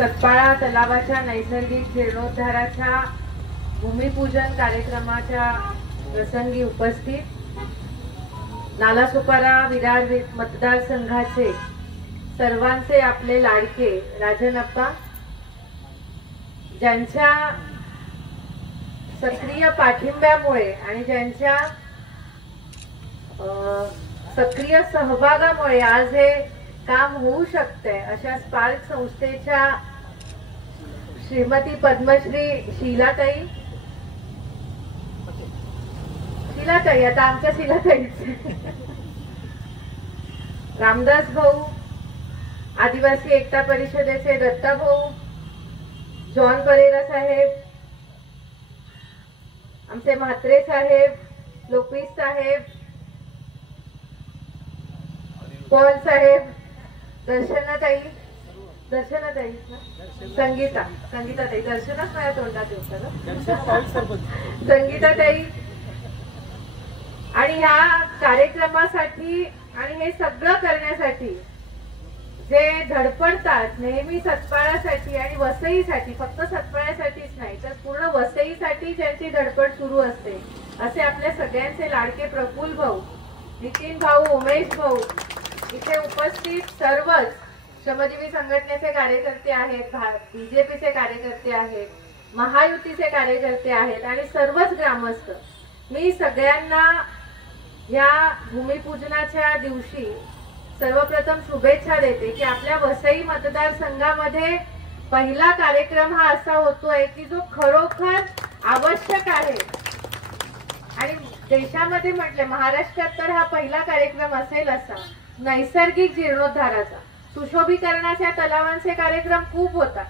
सतपाळा तलावाच्या नैसर्गिक जीर्णोद्धाराच्या भूमिपूजन कार्यक्रमाच्या प्रसंगी उपस्थित नालासोपारा विरार मतदारसंघाचे सर्वांचे आपले लाडके राजनप्पा, ज्यांच्या सक्रिय पाठिंब्यामुळे आणि ज्यांच्या सक्रिय सहभागामुळे आज हे काम होऊ शकते, अशा स्पार्क संस्थेच्या श्रीमती पद्मश्री शीलाताई, आता आमच्या शीलाताईचे रामदास भाऊ, आदिवासी एकता परिषदेचे दत्ता भाऊ, जॉन परेरा साहेब, आमचे म्हात्रे साहेब, लोकवीस साहेब, पॉल साहेब, दर्शनाताई, संगीताताई, दर्शनच माझ्या तोंडात येतं, संगीताताई, आणि ह्या कार्यक्रमासाठी आणि हे सगळं करण्यासाठी जे धडपडतात नेहमी सतपाळासाठी आणि वसईसाठी, फक्त सतपाळ्यासाठीच नाही तर पूर्ण वसईसाठी ज्यांची धडपड सुरू असते, असे आपल्या सगळ्यांचे लाडके प्रफुल्ल भाऊ, नितीन भाऊ, उमेश भाऊ, इथे उपस्थित सर्वच श्रमजीवी संघटनेचे कार्यकर्ते आहेत, बीजेपीचे कार्यकर्ते आहेत, महायुतीचे कार्यकर्ते आहेत आणि सर्वच ग्रामस्थ, मी सगळ्यांना या भूमिपूजनाच्या दिवशी सर्वप्रथम शुभेच्छा देते की आपल्या वसई मतदारसंघामध्ये पहिला कार्यक्रम हा असा होतोय की जो खरोखर आवश्यक आहे आणि देशामध्ये म्हटले महाराष्ट्रात तर हा पहिला कार्यक्रम असेल असा नैसर्गिक जीर्णोद्धाराचा. सुशोभीकरणाच्या तलावांचे कार्यक्रम खूप होतात,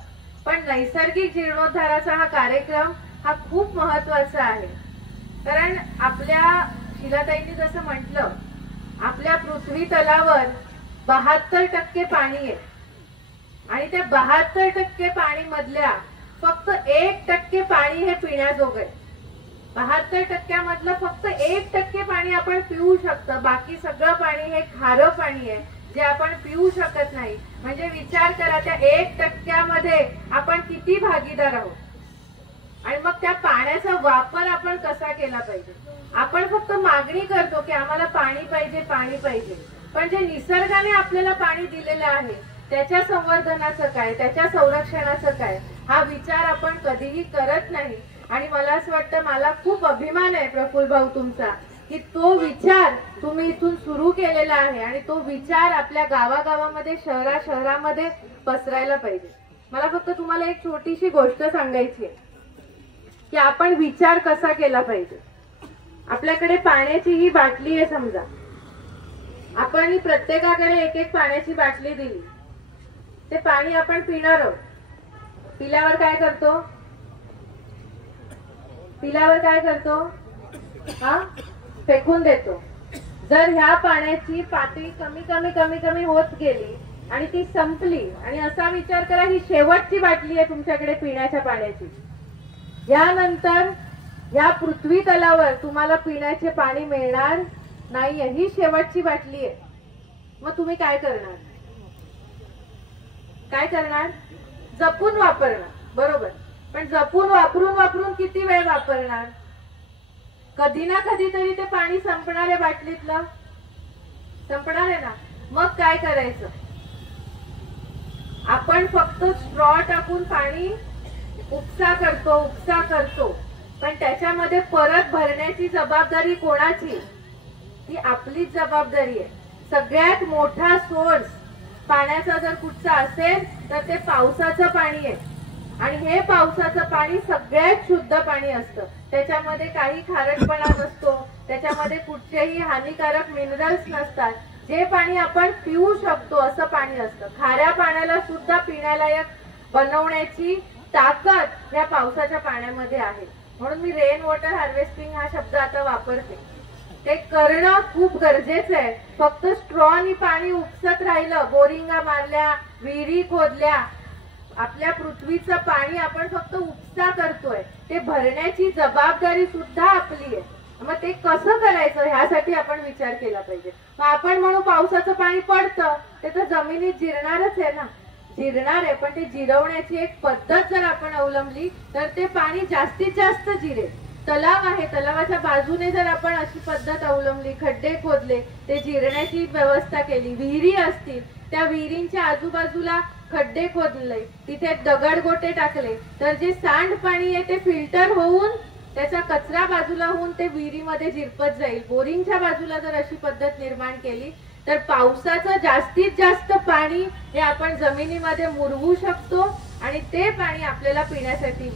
पण नैसर्गिक जीर्णोद्धाराचा हा कार्यक्रम हा खूप महत्वाचा आहे. कारण आपल्या शीलाताईंनी जसं म्हटलं, आपल्या पृथ्वी तलावर 72% पाणी आहे आणि त्या 72% पाणी मधल्या फक्त 1% पाणी हे पिण्याजोगं आहे. 72% मधलं फक्त 1% पाणी आपण पिऊ शकतो, बाकी सगळं पाणी हे खारं पाणी आहे जे आपण पिऊ शकत नाही. म्हणजे विचार करा, त्या 1% मध्ये आपण किती भागीदार आहोत आणि मग त्या पाण्याचा वापर आपण कसा केला पाहिजे. आपण फक्त मागणी करतो की आम्हाला पाणी पाहिजे, पाणी पाहिजे, पण जे निसर्गाने आपल्याला पाणी दिलेलं आहे त्याच्या संवर्धनाचं काय, त्याच्या संरक्षणाचं काय, हा विचार आपण कधीही करत नाही. आणि मला असं वाटतं, मला खूप अभिमान आहे प्रफुल्ल भाऊ तुमचा की तो विचार तुम्ही इथून सुरू केलेला आहे आणि तो विचार आपल्या गावागावामध्ये, शहरामध्ये पसरायला पाहिजे. मला फक्त तुम्हाला एक छोटीशी गोष्ट सांगायची आहे की आपण विचार कसा केला पाहिजे. आपल्याकडे पाण्याची ही बाटली आहे, समजा आपण प्रत्येकाकडे एक एक पाण्याची बाटली दिली, ते पाणी आपण पिणार आहोत. पिल्यावर काय करतो, हा फेकून देतो. जर ह्या पाण्याची पातळी कमी होत गेली आणि ती संपली, आणि असा विचार करा ही शेवटची बाटली आहे तुमच्याकडे पिण्याच्या पाण्याची, यानंतर या पृथ्वी तलावर तुम्हाला पिण्याचे पाणी मिळणार नाहीये, ही शेवटची बाटली आहे. मग तुम्ही काय करणार? जपून वापरणार, बरोबर, पण जपून वापरून किती वेळ वापरणार? कधी ना कधीतरी ते पाणी संपणार आहे, बाटलीतलं संपणार आहे ना. मग काय करायचं? आपण फक्त स्ट्रॉ टाकून पाणी उपसा करतो, पण त्याच्यामध्ये परत भरण्याची जबाबदारी कोणाची? ती आपलीच जबाबदारी आहे. सगळ्यात मोठा सोर्स पाण्याचा जर कुठचा असेल तर ते पावसाचं पाणी आहे आणि हे पावसाचं पाणी सगळ्यात शुद्ध पाणी असतं. त्याच्यामध्ये काही खारटपणा नसतो, त्याच्यामध्ये कुठचेही हानिकारक मिनरल्स नसतात. जे पाणी आपण पिऊ शकतो असं पाणी असतं. खाऱ्या पाण्याला सुद्धा पिण्यालायक बनवण्याची ताकद या पावसाच्या पाण्यामध्ये आहे. म्हणून मी रेन वॉटर हार्वेस्टिंग हा शब्द आता वापरते. ते करणं खूप गरजेचं आहे. फक्त स्ट्रॉनी पाणी उपसत राहिलं, बोरिंगा मारल्या, विहिरी खोदल्या, आपल्या पृथ्वीचं पाणी आपण फक्त उपसा करतोय, ते भरण्याची जबाबदारी सुद्धा आपली आहे. मग ते कसं करायचं ह्यासाठी आपण विचार केला पाहिजे. मग आपण म्हणू पावसाचं पाणी पडतं, ते तर जमिनीत जिरणारच आहे ना. जिरणार आहे, पण ते जिरवण्याची एक पद्धत जर आपण अवलंबली तर ते पाणी जास्तीत जास्त जिरेल. तलाव आहे, तलावाच्या बाजूने जर आपण अशी पद्धत अवलंबली, खड्डे खोदले, ते जिरण्याची व्यवस्था केली, विहिरी असतील, त्या विहिरींच्या आजूबाजूला खड्डे खोदले, तिथे दगडगोटे टाकले, तर जे सांडपाणी आहे ते फिल्टर होऊन त्याचा कचरा बाजूला होऊन ते विहिरीमध्ये झिरपत जाईल. बोरिंगच्या बाजूला जर अशी पद्धत निर्माण केली तर पावसाचं जास्तीत जास्त पाणी हे आपण जमिनीमध्ये मुरवू शकतो आणि ते पाणी आपल्याला पिण्यासाठी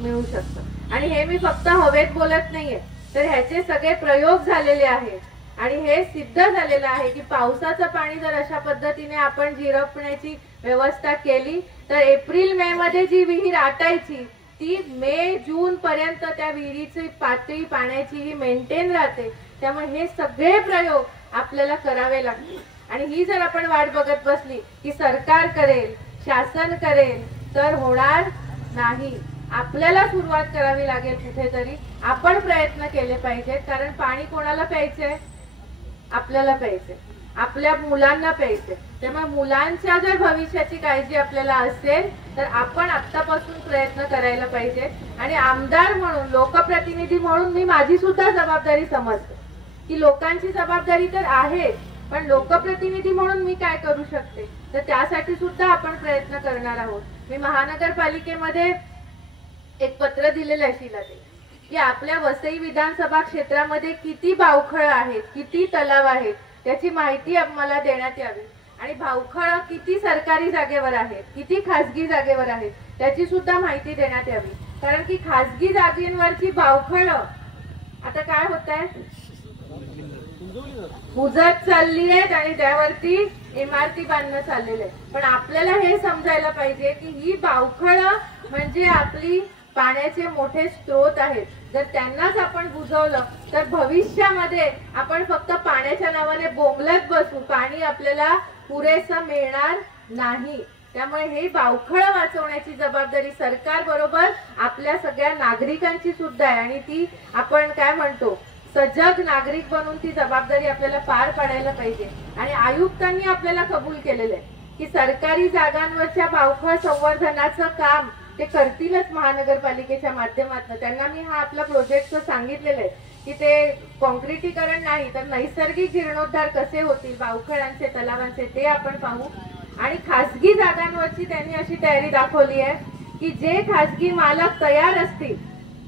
मिळू शकतं. आणि हे मी फक्त हवेत बोलत नाहीये, तर ह्याचे सगळे प्रयोग झालेले आहेत आणि हे सिद्ध झालेलं आहे की पावसाचं पाणी जर अशा पद्धतीने आपण झिरपण्याची व्यवस्था केली तर एप्रिल मे मध्ये जी विहीर आटायची ती मे जून पर्यंत त्या विहिरीची पातळी पाण्याची ही मेंटेन राहते. त्यामुळे हे सगळे प्रयोग आपल्याला करावे लागतील. आणि ही जर आपण वाट बघत बसली की सरकार करेल, शासन करेल, तर होणार नाही. आपल्याला सुरुवात करावी लागेल. कुठेतरी आपण प्रयत्न केले पाहिजेत. कारण पाणी कोणाला प्यायचंय? आपल्याला प्यायचंय, आपल्या मुलांना प्यायचंय. त्यामुळे मुलांच्या जर भविष्याची काळजी आपल्याला असेल तर आपण आतापासून प्रयत्न करायला पाहिजे. आणि आमदार म्हणून, लोकप्रतिनिधी म्हणून मी माझी सुद्धा जबाबदारी समजते की लोकांची जबाबदारी तर आहे, पण लोकप्रतिनिधी म्हणून मी काय करू शकते, तर त्यासाठी सुद्धा आपण प्रयत्न करणार आहोत. मी महानगरपालिकेमध्ये एक पत्र दिलेलं आहे शीलाताई की आपल्या वसई विधानसभा क्षेत्रामध्ये किती बावखळ आहेत, किती तलाव आहेत, त्याची माहिती आम्हाला देण्यात यावी. आणि बावखळ किती सरकारी जागेवर आहेत, किती खासगी जागेवर आहेत, त्याची सुद्धा माहिती देण्यात यावी. कारण की खासगी जागेवरची बावखळ आता काय होत आहे, बुजत चालली आहेत आणि त्यावरती इमारती बांधणं चाललेलं आहे. पण आपल्याला हे समजायला पाहिजे की ही बावखळ म्हणजे आपली पाण्याचे मोठे स्रोत आहेत. जर त्यांनाच आपण बुजवलं तर भविष्यामध्ये आपण फक्त पाण्याच्या नावाने बोंबलत बसू, पाणी आपल्याला पुरेसं मिळणार नाही. त्यामुळे हे बावखळ वाचवण्याची जबाबदारी सरकार बरोबर आपल्या सगळ्या नागरिकांची सुद्धा आहे. आणि ती आपण काय म्हणतो, सजग नागरिक बनून ती जबाबदारी आपल्याला पार पाडायला पाहिजे. आणि आयुक्तांनी आपल्याला कबूल केलेलं आहे की सरकारी जागांवरच्या बावखळ संवर्धनाचं काम ते करतीलच महानगरपालिकेच्या माध्यमातून. त्यांना मी हा आपला प्रोजेक्ट सांगितलेलं आहे की ते कॉन्क्रिटीकरण नाही तर नैसर्गिक जीर्णोद्धार कसे होतील बावखळांचे, तलावांचे, ते आपण पाहू. आणि खासगी जागांवरची त्यांनी अशी तयारी दाखवली आहे की जे खासगी मालक तयार असतील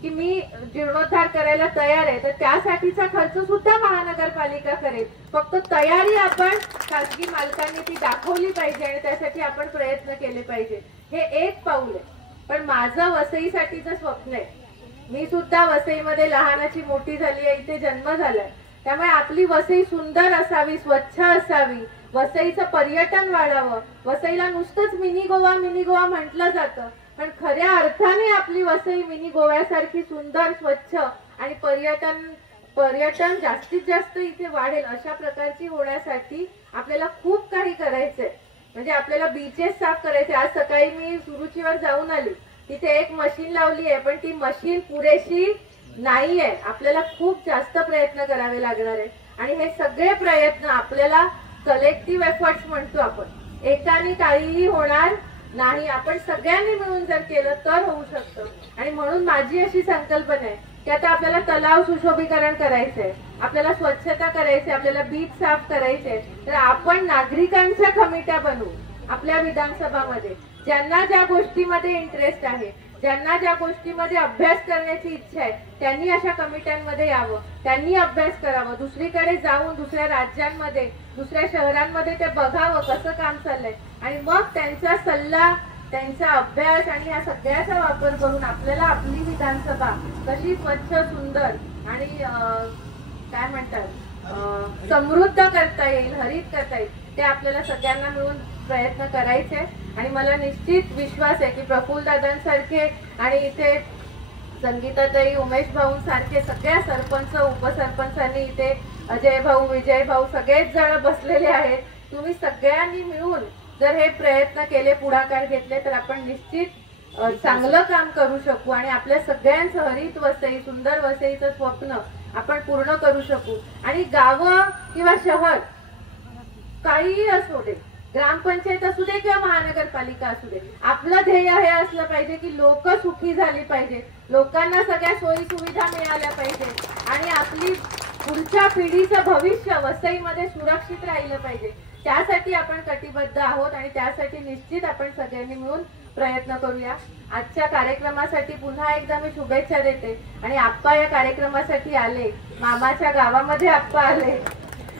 की मी जीर्णोद्धार करायला तयार आहे, तर त्यासाठीचा खर्च सुद्धा महानगरपालिका करेल. फक्त तयारी आपण खासगी मालकांनी ती दाखवली पाहिजे आणि त्यासाठी आपण प्रयत्न केले पाहिजे. हे एक पाऊल आहे. पण माझं वसईसाठीचं स्वप्न आहे. मी सुद्धा वसईमध्ये लहानाची मोठी झाली आहे, इथे जन्म झालाय. त्यामुळे आपली वसई सुंदर असावी, स्वच्छ असावी, वसईचं पर्यटन वाढावं. वसईला नुसतंच मिनी गोवा म्हटलं जातं, पण खऱ्या अर्थाने आपली वसई मिनी गोव्यासारखी सुंदर, स्वच्छ आणि पर्यटन जास्तीत जास्त इथे वाढेल अशा प्रकारची होण्यासाठी आपल्याला खूप काही करायचंय. म्हणजे आपल्याला बीचेस साफ करायचे. आज सकाळी मी सुरुचीवर जाऊन आली, तिथे एक मशीन लावली आहे, पण ती मशीन पुरेशी नाहीये. आपल्याला खूप जास्त प्रयत्न करावे लागणार आहे. आणि हे सगळे प्रयत्न आपल्याला कलेक्टिव्ह एफर्ट्स म्हणतो आपण, एकाने काहीही होणार नाही. आपण सगळ्यांनी मिळून जर केलं तर होऊ शकतं. आणि म्हणून माझी अशी संकल्पना आहे की आता आपल्याला तलाव सुशोभीकरण करायचंय, आपल्याला स्वच्छता करायची, आपल्याला बीच साफ करायचे, तर आपण नागरिकांच्या कमिट्या बनवू आपल्या विधानसभामध्ये. ज्यांना ज्या गोष्टीमध्ये इंटरेस्ट आहे, ज्यांना ज्या गोष्टीमध्ये अभ्यास करण्याची इच्छा आहे, त्यांनी अशा कमिट्यांमध्ये यावं, त्यांनी अभ्यास करावं, दुसरीकडे जाऊन दुसऱ्या राज्यांमध्ये, दुसऱ्या शहरांमध्ये ते बघावं कसं काम चाललंय. आणि मग त्यांचा सल्ला, त्यांचा अभ्यास आणि या सगळ्याचा वापर करून आपल्याला आपली विधानसभा कशी स्वच्छ, सुंदर आणि काय म्हणतात समृद्ध करता येईल, हरित करता येईल, ते आपल्याला सगळ्यांना मिळून प्रयत्न करायचे. आणि मला निश्चित विश्वास आहे की प्रफुल्ल दादांसारखे आणि इथे संगीताताई, उमेश भाऊ सारखे सगळ्या सरपंच, उपसरपंचांनी, इथे अजय भाऊ, विजय भाऊ सगळेच जण बसलेले आहेत. तुम्ही सगळ्यांनी मिळून जर हे प्रयत्न केले, पुढाकार घेतले, तर आपण निश्चित चांगलं काम करू शकू आणि आपल्या सगळ्यांचं हरित वसई, सुंदर वसईचं स्वप्न आपण पूर्ण करू शकू. आणि गावं किंवा शहर काहीही असू दे, ग्रामपंचायत असू दे किंवा महानगरपालिका असू दे, आपलं ध्येय हे असलं पाहिजे की लोक सुखी झाली पाहिजे, लोकांना सगळ्या सोयी सुविधा मिळाल्या पाहिजे आणि आपली पुढच्या पिढीचं भविष्य वसईमध्ये सुरक्षित राहिलं पाहिजे. त्यासाठी आपण कटिबद्ध आहोत आणि त्यासाठी निश्चित आपण सगळ्यांनी मिळून प्रयत्न करूया. आजच्या कार्यक्रमासाठी पुन्हा एकदा मी शुभेच्छा देते आणि आप्पा या कार्यक्रमासाठी आले, मामाच्या गावामध्ये आप्पा आले,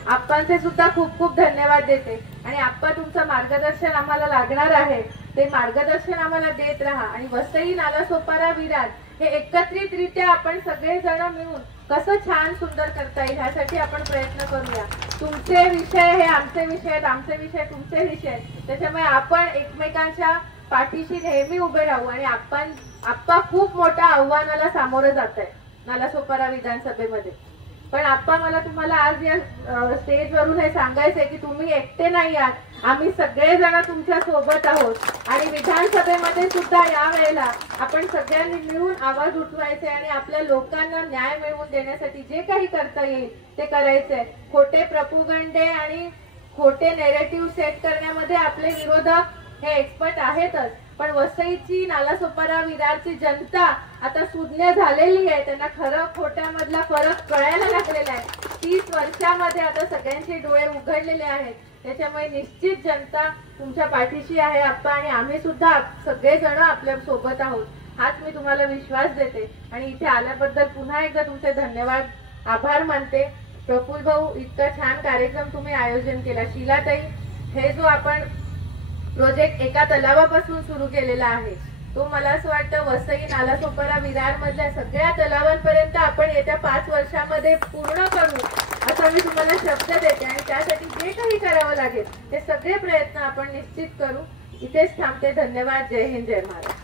आप्पांचे सुद्धा खूप खूप धन्यवाद देते. आणि आप्पा तुमचं मार्गदर्शन आम्हाला लागणार आहे, ते मार्गदर्शन आम्हाला देत राहा आणि वसई, नालासोपारा, विरार हे एकत्रितरित्या आपण सगळेजण मिळून कसं छान सुंदर करता येईल ह्यासाठी आपण प्रयत्न करूया. तुमचे विषय हे आमचे विषय आहेत, आमचे विषय तुमचे विषय आहेत, त्याच्यामुळे आपण एकमेकांच्या पाठीशी नेहमी उभे राहू. आणि आप्पा खूप मोठ्या आव्हानाला सामोरं जात आहे नालासोपारा विधानसभेमध्ये. पण आप्पा, मला तुम्हाला आज या स्टेजवरून हे सांगायचंय की तुम्ही एकटे नाही आहात, आम्ही सगळेजण तुमच्या सोबत आहोत आणि विधानसभेमध्ये सुद्धा या वेळेला आपण सगळ्यांनी मिळून आवाज उठवायचे आणि आपल्या लोकांना न्याय मिळवून देण्यासाठी जे काही करता येईल ते करायचंय. खोटे प्रपोगंडे आणि खोटे नेरेटिव्ह सेट करण्यामध्ये आपले विरोधक हे एक्सपर्ट आहेतच, पण वसईची, नालासोपारा, विरारची जनता आता सुज्ञ झालेली आहे, त्यांना खरं खोट्यामधला फरक कळायला लागलेला आहे. 30 वर्षामध्ये आता सगळ्यांचे डोळे उघडलेले आहेत, त्याच्यामुळे निश्चित जनता तुमच्या पाठीशी आहे आप्पा आणि आम्ही सुद्धा सगळेजण आपल्या सोबत आहोत, हाच मी तुम्हाला विश्वास देते. आणि इथे आल्याबद्दल पुन्हा एकदा तुमचे धन्यवाद, आभार मानते. प्रफुल्ल भाऊ, इतका छान कार्यक्रम तुम्ही आयोजन केला. शीलाताई, हे जो आपण प्रोजेक्ट एका तलावापासून सुरू केलेला आहे तो मला असं वाटतं वसई, नालासोपारा, विरार मधल्या सगळ्या तलावांपर्यंत आपण येत्या 5 वर्षामध्ये पूर्ण करू असं मी तुम्हाला शब्द देते. आणि त्यासाठी जे काही करावं लागेल ते सगळे प्रयत्न आपण निश्चित करू. इथेच थांबते. धन्यवाद. जय हिंद, जय महाराष्ट्र.